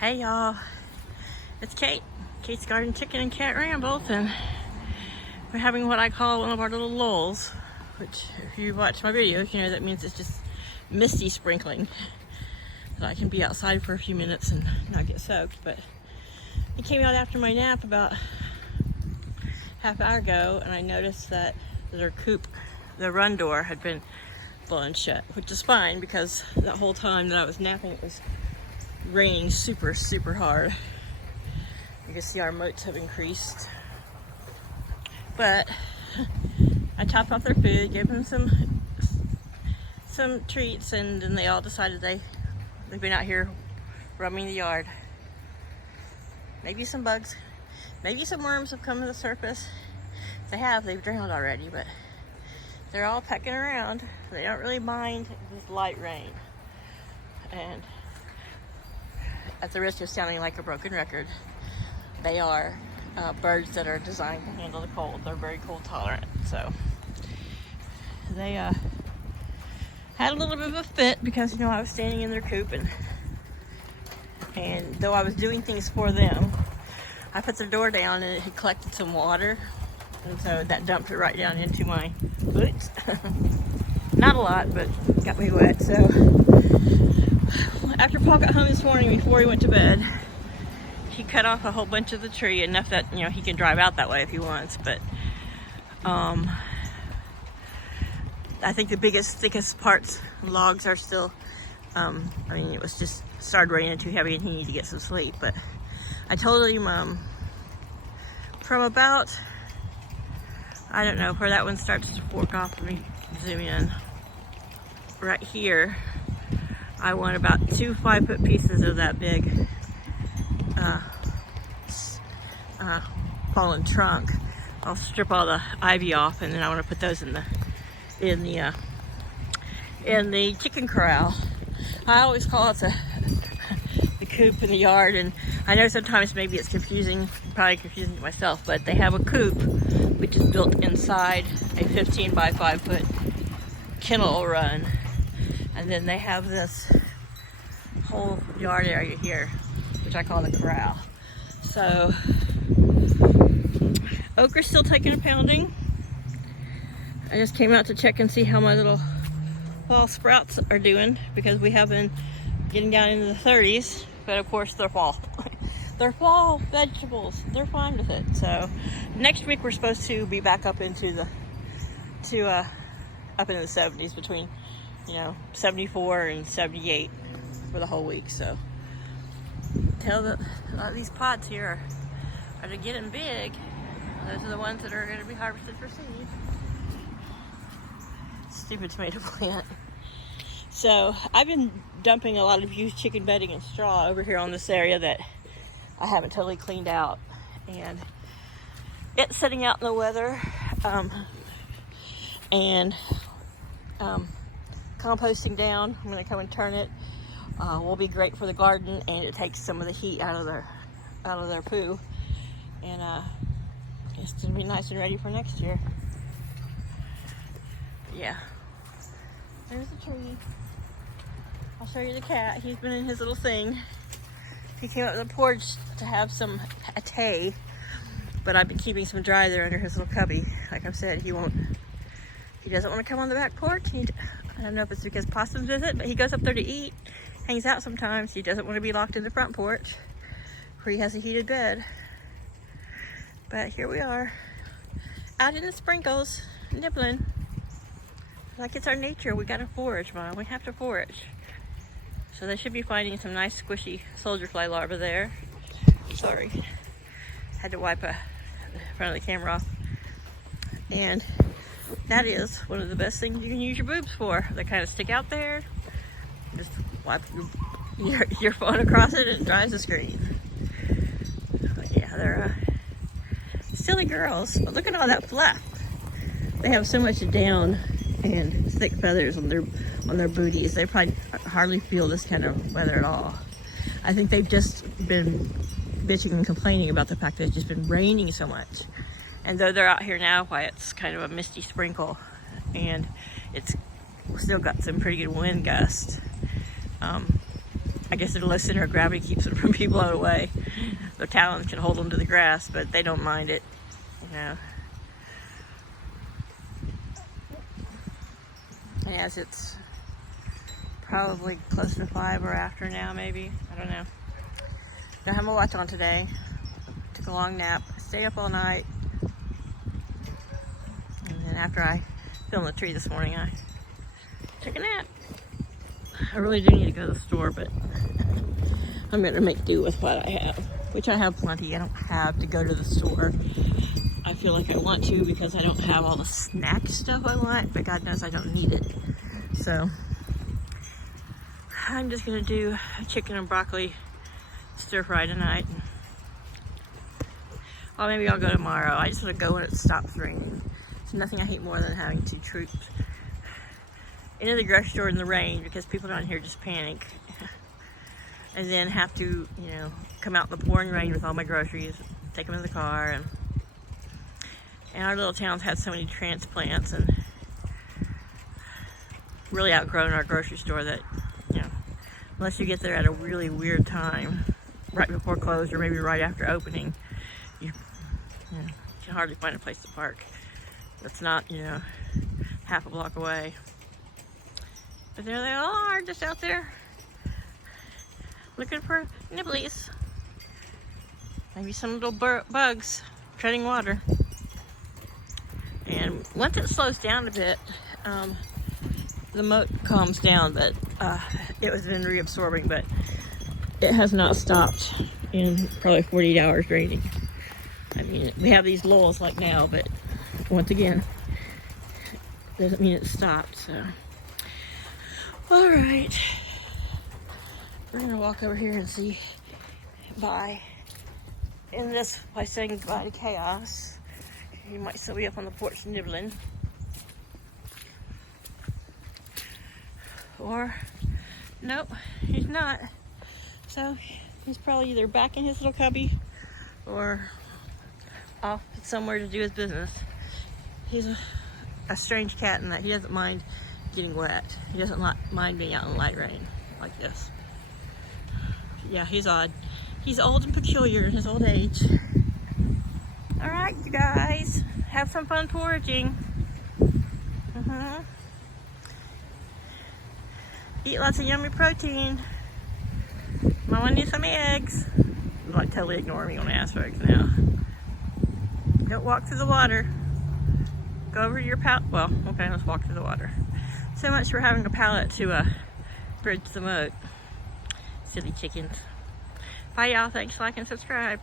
Hey y'all, it's Kate. Kate's Garden Chicken and Cat Rambles, and we're having what I call one of our little lulls, which if you watch my videos, you know that means it's just misty sprinkling. So I can be outside for a few minutes and not get soaked. But I came out after my nap about half hour ago, and I noticed that their coop, the run door, had been blown shut, which is fine because that whole time that I was napping it was raining super hard. You can see our moats have increased. But I chopped off their food, gave them some treats, and then they all decided they've been out here roaming the yard. Maybe some bugs, maybe some worms have come to the surface. If they have, they've drowned already, but they're all pecking around. They don't really mind this light rain. And at the risk of sounding like a broken record, they are birds that are designed to handle the cold. They're very cold tolerant. So they had a little bit of a fit because, you know, I was standing in their coop, and though I was doing things for them, I put their door down and it had collected some water, and so that dumped it right down into my boots. Not a lot, but got me wet. So after Paul got home this morning, before he went to bed, he cut off a whole bunch of the tree, enough that, you know, he can drive out that way if he wants. But I think the biggest, thickest parts, logs, are still, I mean, it was just started raining too heavy and he needed to get some sleep. But I told him from about, I don't know, where that one starts to fork off. Let me zoom in. Right here, I want about 2 5-foot pieces of that big fallen trunk. I'll strip all the ivy off, and then I want to put those in the chicken corral. I always call it the coop in the yard, and I know sometimes maybe it's confusing, probably confusing to myself, but they have a coop which is built inside a 15 by 5 foot kennel run, and then they have this whole yard area here which I call the corral. So okra's still taking a pounding. I just came out to check and see how my little fall sprouts are doing, because we have been getting down into the 30s, but of course they're fall. They're fall vegetables. They're fine with it. So next week we're supposed to be back up into the 70s, between, you know, 74 and 78 for the whole week. So tell that a lot of these pods here are getting big. Those are the ones that are going to be harvested for seed. Stupid tomato plant. So I've been dumping a lot of used chicken bedding and straw over here on this area that I haven't totally cleaned out, and it's sitting out in the weather, and composting down. I'm going to come and turn it. Will be great for the garden, and it takes some of the heat out of their poo, and it's going to be nice and ready for next year. But yeah, there's the tree. I'll show you the cat. He's been in his little thing. He came up to the porch to have some pate, but I've been keeping some dry there under his little cubby. Like I've said, he doesn't want to come on the back porch. I don't know if it's because possums visit, but he goes up there to eat, hangs out sometimes. He doesn't want to be locked in the front porch where he has a heated bed. But here we are, out in the sprinkles, nibbling. Like it's our nature. We gotta forage, Mom. We have to forage. So they should be finding some nice squishy soldier fly larvae there. Sorry, had to wipe the front of the camera off. And that is one of the best things you can use your boobs for. They kind of stick out there. Just wipe your phone across it and it dries the screen. But yeah, they're silly girls. Look at all that fluff. They have so much down and thick feathers on their booties. They probably hardly feel this kind of weather at all. I think they've just been bitching and complaining about the fact that it's just been raining so much. And though they're out here now, why it's kind of a misty sprinkle, and it's still got some pretty good wind gusts. I guess their low center of gravity keeps them from being blown away. Their talons can hold them to the grass, but they don't mind it, you know. And as it's probably close to 5 or after now, maybe. I don't know. Don't have my watch on today. Took a long nap. Stayed up all night. And then after I filmed the tree this morning, I took a nap. I really do need to go to the store, but I'm going to make do with what I have, which I have plenty. I don't have to go to the store. I feel like I want to because I don't have all the snack stuff I want, but God knows I don't need it. So I'm just going to do a chicken and broccoli stir fry tonight. Well, maybe I'll go tomorrow. I just want to go when it stops raining. There's nothing I hate more than having to troop into the grocery store in the rain because people down here just panic. And then have to, you know, come out in the pouring rain with all my groceries, take them in the car. And our little town's had so many transplants and really outgrown our grocery store that, you know, unless you get there at a really weird time, right before close or maybe right after opening, you can hardly find a place to park that's not, you know, half a block away. But there they all are, just out there looking for nibblies. Maybe some little bugs treading water. And once it slows down a bit, the moat calms down, but it has been reabsorbing, but it has not stopped in probably 48 hours raining. I mean, we have these lulls like now, but once again, doesn't mean it stopped, so. All right. We're gonna walk over here and say bye. End this by saying goodbye to Kaos. He might still be up on the porch nibbling. Or, nope, he's not. So, he's probably either back in his little cubby or off somewhere to do his business. He's a strange cat in that he doesn't mind getting wet. He doesn't mind being out in light rain like this. Yeah, he's odd. He's old and peculiar in his old age. All right, you guys, have some fun foraging. Eat lots of yummy protein. Mama needs some eggs. Like totally ignore me on aspects now. Don't walk through the water. Go over to your pallet. Well, okay, let's walk through the water. So much for having a pallet to bridge the moat. Silly chickens. Bye, y'all. Thanks for liking and subscribe.